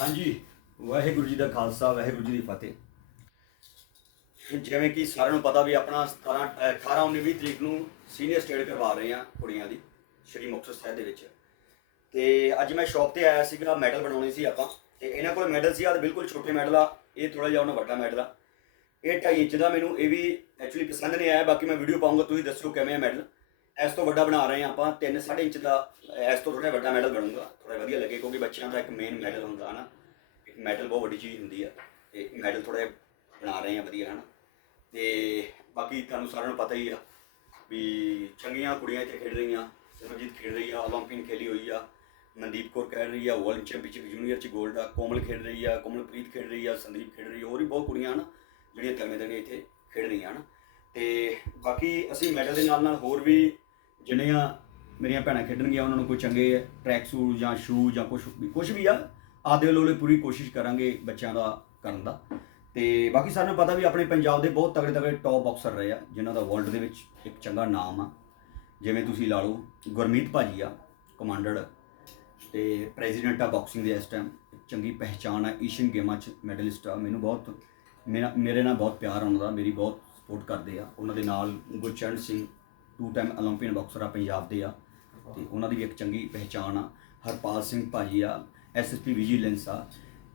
ਹਾਂਜੀ, ਵਾਹਿਗੁਰੂ ਜੀ ਦਾ ਖਾਲਸਾ, ਵਾਹਿਗੁਰੂ ਜੀ ਦੀ ਫਤਿਹ। ਜਿਵੇਂ ਕਿ ਸਾਰਿਆਂ ਨੂੰ ਪਤਾ ਵੀ ਆਪਣਾ 17 ਅਹ 18 19 20 ਤਰੀਕ ਨੂੰ ਸੀਨੀਅਰ ਸਟੇਟ ਕਰਵਾ ਰਹੇ ਆ ਕੁੜੀਆਂ ਦੀ, ਸ਼੍ਰੀ ਮੁਕਤਸਰ ਸਾਹਿਬ ਦੇ ਵਿੱਚ। ਤੇ ਅੱਜ ਮੈਂ ਸ਼ਾਪ ਤੇ ਆਇਆ ਸੀਗਾ ਮੈਡਲ ਬਣਾਉਣੇ ਸੀ ਆਪਾਂ। ਤੇ ਇਹਨਾਂ ਕੋਲ ਮੈਡਲ ਸੀ ਆ ਬਿਲਕੁਲ ਛੋਟੇ ਮੈਡਲ ਆ, ਇਹ ਥੋੜਾ ਜਿਹਾ ਉਹਨਾਂ ਵੱਡਾ ਮੈਡਲ ਆ। ਇਹ 2.5 ਇੰਚ ਦਾ ਮੈਨੂੰ, ਇਹ ਵੀ ਐਕਚੁਅਲੀ ਪਸੰਦ ਨਹੀਂ ਆਇਆ, ਬਾਕੀ ਮੈਂ ਵੀਡੀਓ ਪਾਉਂਗਾ ਤੁਸੀਂ ਦੱਸੋ ਕਿਵੇਂ ਆ ਮੈਡਲ ਇਸ ਤੋਂ ਵੱਡਾ ਬਣਾ ਰਹੇ ਆ ਆਪਾਂ 3 3.5 ਇੰਚ ਦਾ, ਇਸ ਤੋਂ ਥੋੜਾ ਵੱਡਾ ਮੈਡਲ ਬਣੂਗਾ। ਥੋੜਾ ਵਧੀਆ ਲੱਗੇ ਕਿਉਂਕਿ ਬੱਚਿਆਂ ਦਾ ਇੱਕ ਮੇਨ ਮੈਡਲ ਹੁੰਦਾ ਹਨਾ। ਇੱਕ ਮੈਡਲ ਬਹੁਤ ਵੱਡੀ ਚੀਜ਼ ਹੁੰਦੀ ਆ। ਤੇ ਮੈਡਲ ਥੋੜਾ ਬਣਾ ਰਹੇ ਆ ਵਧੀਆ, ਹਨਾ। ਤੇ ਬਾਕੀ ਤੁਹਾਨੂੰ ਸਾਰਿਆਂ ਨੂੰ ਪਤਾ ਹੀ ਆ ਵੀ ਚੰਗੀਆਂ ਕੁੜੀਆਂ ਇੱਥੇ ਖੇਡ ਰਹੀਆਂ। ਸਿਮਰਜੀਤ ਖੇਡ ਰਹੀ ਆ 올림픽ਨ ਖੇਲੀ ਹੋਈ ਆ। ਮਨਦੀਪ ਕੌਰ ਖੇਡ ਰਹੀ ਆ ਵਰਲਡ ਚੈਂਪੀਅਨਸ਼ਿਪ ਜੂਨੀਅਰ ਚ 골ਡ ਆ। ਕੋਮਲ ਖੇਡ ਰਹੀ ਆ, ਕੋਮਲਪ੍ਰੀਤ ਖੇਡ ਰਹੀ ਆ, ਸੰਦੀਪ ਖੇਡ ਰਹੀ ਆ। ਹੋਰ ਵੀ ਬਹੁਤ ਕੁੜੀਆਂ ਹਨ, ਜਿਹੜੀਆਂ ਤਗਮੇ ਤਗਮੇ ਇੱਥੇ ਖੇਡ ਰਹੀਆਂ ਹਨ। ਤੇ ਬਾਕੀ ਅਸੀਂ ਮੈਡਲ ਦੇ ਨਾਲ ਨਾਲ ਹੋਰ ਵੀ ਜਿਹੜੀਆਂ ਮੇਰੀਆਂ ਭੈਣਾਂ ਖੇਡਣਗੀਆਂ ਉਹਨਾਂ ਨੂੰ ਕੋਈ ਚੰਗੇ ਟਰੈਕ ਸੂਟ ਜਾਂ ਸ਼ੂ ਜਾਂ ਕੁਝ ਵੀ ਕੁਝ ਵੀ ਆ ਆਦੇ ਵੱਲੋਂ ਪੂਰੀ ਕੋਸ਼ਿਸ਼ ਕਰਾਂਗੇ ਬੱਚਿਆਂ ਦਾ ਕਰਨ ਦਾ। ਤੇ ਬਾਕੀ ਸਾਨੂੰ ਪਤਾ ਵੀ ਆਪਣੇ ਪੰਜਾਬ ਦੇ ਬਹੁਤ ਤਗੜੇ ਤਗੜੇ ਟੌਪ ਬਾਕਸਰ ਰਹੇ ਆ, ਜਿਨ੍ਹਾਂ ਦਾ ਵਰਲਡ ਦੇ ਵਿੱਚ ਇੱਕ ਚੰਗਾ ਨਾਮ ਆ। ਜਿਵੇਂ ਤੁਸੀਂ ਲਾ ਲਓ, ਗੁਰਮੀਤ ਭਾਜੀ ਆ, ਕਮਾਂਡਰ। ਤੇ ਪ੍ਰੈਜ਼ੀਡੈਂਟ ਆ ਬਾਕਸਿੰਗ ਦੇ ਇਸ ਟਾਈਮ ਚੰਗੀ ਪਹਿਚਾਣ ਆ ਏਸ਼ੀਅਨ ਗੇਮਾਂ 'ਚ ਮੈਡਲਿਸਟ ਆ। ਮੈਨੂੰ ਬਹੁਤ, ਮੇਰਾ, ਮੇਰੇ ਨਾਲ ਬਹੁਤ ਪਿਆਰ ਆ ਉਹਨਾਂ ਦਾ, ਮੇਰੀ ਬਹੁਤ ਸਪੋਰਟ ਕਰਦੇ ਆ। ਉਹਨਾਂ ਦੇ ਨਾਲ ਗੁਰਚਰਨ ਸਿੰਘ ਟੂ ਟਾਈਮ 올림픽ਨ ਬਾਕਸਰ ਆ ਪੰਜਾਬ ਦੇ ਆ, ਤੇ ਉਹਨਾਂ ਦੀ ਵੀ ਇੱਕ ਚੰਗੀ ਪਹਿਚਾਣ ਆ। ਹਰਪਾਲ ਸਿੰਘ ਭਾਜੀ ਆ ਐਸਐਸਪੀ ਵਿਜੀਲੈਂਸ ਆ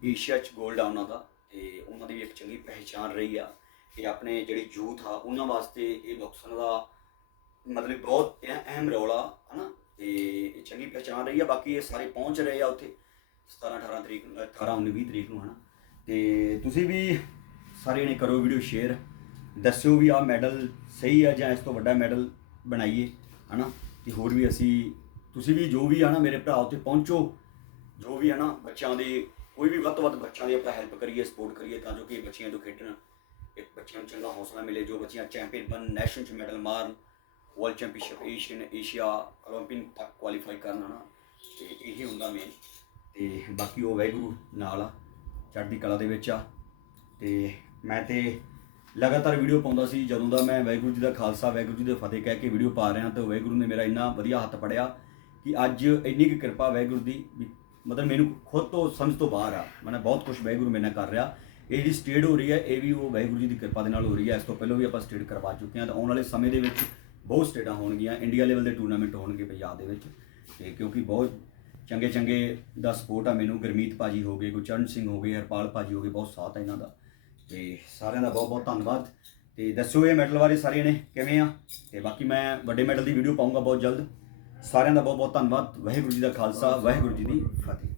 ਏਸ਼ੀਆ ਚ ਗੋਲਡ ਆ ਉਹਨਾਂ ਦਾ, ਤੇ ਉਹਨਾਂ ਦੀ ਵੀ ਇੱਕ ਚੰਗੀ ਪਹਿਚਾਣ ਰਹੀ ਆ। ਕਿ ਆਪਣੇ ਜਿਹੜੇ ਯੂਥ ਆ, ਉਹਨਾਂ ਵਾਸਤੇ ਇਹ ਬਾਕਸਰ ਦਾ ਮਤਲਬ ਬਹੁਤ ਅਹਿਮ ਰੋਲ ਆ ਹਨਾ? ਤੇ ਚੰਗੀ ਪਹਿਚਾਣ ਰਹੀ ਆ, ਬਾਕੀ ਇਹ ਸਾਰੇ ਪਹੁੰਚ ਰਹੇ ਆ ਉੱਥੇ 17 18 ਤਰੀਕ 18 19 20 ਤਰੀਕ ਨੂੰ, ਹਨਾ? ਤੇ ਤੁਸੀਂ ਵੀ ਸਾਰੇ ਨੇ ਕਰੋ ਵੀਡੀਓ ਸ਼ੇਅਰ। ਦੱਸਿਓ ਵੀ ਆ ਮੈਡਲ ਸਹੀ ਆ ਜਾਂ ਇਸ ਤੋਂ ਵੱਡਾ ਮੈਡਲ ਬਣਾਈਏ ਹਨਾ ਤੇ ਹੋਰ ਵੀ ਅਸੀਂ ਤੁਸੀਂ ਵੀ ਜੋ ਵੀ ਆ ਨਾ ਮੇਰੇ ਭਰਾ ਉੱਤੇ ਪਹੁੰਚੋ ਜੋ ਵੀ ਹੈ ਨਾ ਬੱਚਿਆਂ ਦੀ ਕੋਈ ਵੀ ਵੱਧ ਤੋਂ ਵੱਧ ਬੱਚਿਆਂ ਦੀ ਆਪਾਂ ਹੈਲਪ ਕਰੀਏ ਸਪੋਰਟ ਕਰੀਏ ਤਾਂ ਜੋ ਕਿ ਬੱਚਿਆਂ ਜੋ ਖੇਡਣ ਇੱਕ ਬੱਚਿਆਂ ਨੂੰ ਚੰਗਾ ਹੌਸਲਾ ਮਿਲੇ ਜੋ ਬੱਚਿਆਂ ਚੈਂਪੀਅਨ ਬਣ ਨੈਸ਼ਨਲ ਚ ਮੈਡਲ ਮਾਰਨ ਵਰਲਡ ਚੈਂਪੀਅਨਸ਼ਿਪ ਏਸ਼ੀਅਨ ਏਸ਼ੀਆ 올림픽 ਤੱਕ ਕੁਆਲੀਫਾਈ ਕਰਨ ਹਨਾ ਤੇ ਇਹੀ ਹੁੰਦਾ ਮੇਨ ਤੇ ਬਾਕੀ ਉਹ ਵੈਗੁਰੂ ਨਾਲ ਆ ਚੜ੍ਹਦੀ ਕਲਾ ਦੇ ਵਿੱਚ ਆ ਤੇ ਮੈਂ ਤੇ ਲਗਾਤਾਰ ਵੀਡੀਓ ਪਾਉਂਦਾ ਸੀ, ਜਦੋਂ ਦਾ ਮੈਂ ਵਾਹਿਗੁਰੂ ਜੀ ਦਾ ਖਾਲਸਾ, ਵਾਹਿਗੁਰੂ ਜੀ ਦੇ ਫਤਿਹ ਕਹਿ ਕੇ ਵੀਡੀਓ ਪਾ ਰਿਹਾ ਤੇ ਵਾਹਿਗੁਰੂ ਨੇ ਮੇਰਾ ਇੰਨਾ ਵਧੀਆ ਹੱਥ ਪੜਿਆ ਕਿ ਅੱਜ ਇੰਨੀ ਕੁ ਕਿਰਪਾ ਵਾਹਿਗੁਰੂ ਦੀ ਵੀ ਮਤਲਬ ਮੈਨੂੰ ਖੁਦ ਤੋਂ, ਸਮਝ ਤੋਂ ਬਾਹਰ ਆ। ਮੈਂ ਬਹੁਤ ਕੁਝ ਵਾਹਿਗੁਰੂ ਮੇਰੇ ਨਾਲ ਕਰ ਰਿਹਾ। ਇਹ ਜਿਹੜੀ ਸਟੇਟ ਹੋ ਰਹੀ ਹੈ, ਇਹ ਵੀ ਉਹ ਵਾਹਿਗੁਰੂ ਜੀ ਦੀ ਕਿਰਪਾ ਦੇ ਨਾਲ ਹੋ ਰਹੀ ਹੈ। ਇਸ ਤੋਂ ਪਹਿਲਾਂ ਵੀ ਆਪਾਂ ਸਟੇਟ ਕਰਵਾ ਚੁੱਕੇ ਹਾਂ ਤਾਂ ਆਉਣ ਵਾਲੇ ਸਮੇਂ ਦੇ ਵਿੱਚ ਬਹੁਤ ਸਟੇਟਾਂ ਹੋਣਗੀਆਂ। ਇੰਡੀਆ ਲੈਵਲ ਦੇ ਟੂਰਨਾਮੈਂਟ ਹੋਣਗੇ ਪੰਜਾਬ ਦੇ ਵਿੱਚ। ਤੇ ਕਿਉਂਕਿ ਬਹੁਤ ਚੰਗੇ ਚੰਗੇ ਦਾ ਸਪੋਰਟ ਆ ਮੈਨੂੰ। ਗੁਰਮੀਤ ਭਾਜੀ ਹੋ ਗਏ, ਗੁਰਚਰਨ ਸਿੰਘ ਹੋ ਗਏ, ਹਰਪਾਲ ਭਾਜੀ ਹੋ ਗਏ, ਬਹੁਤ ਸਾਥ ਆ ਇਹਨਾਂ ਦਾ। ਤੇ ਸਾਰਿਆਂ ਦਾ ਬਹੁਤ ਬਹੁਤ ਧੰਨਵਾਦ। ਤੇ ਦੱਸਿਓ ਇਹ ਮੈਡਲ ਬਾਰੇ ਸਾਰਿਆਂ ਨੇ ਕਿਵੇਂ ਆ? ਤੇ ਬਾਕੀ ਮੈਂ ਵੱਡੇ ਮੈਡਲ ਦੀ ਵੀਡੀਓ ਪਾਉਂਗਾ ਬਹੁਤ ਜਲਦ। ਸਾਰਿਆਂ ਦਾ ਬਹੁਤ ਬਹੁਤ ਧੰਨਵਾਦ। ਵਾਹਿਗੁਰੂ ਜੀ ਦਾ ਖਾਲਸਾ, ਵਾਹਿਗੁਰੂ ਜੀ ਦੀ ਫਤਿਹ।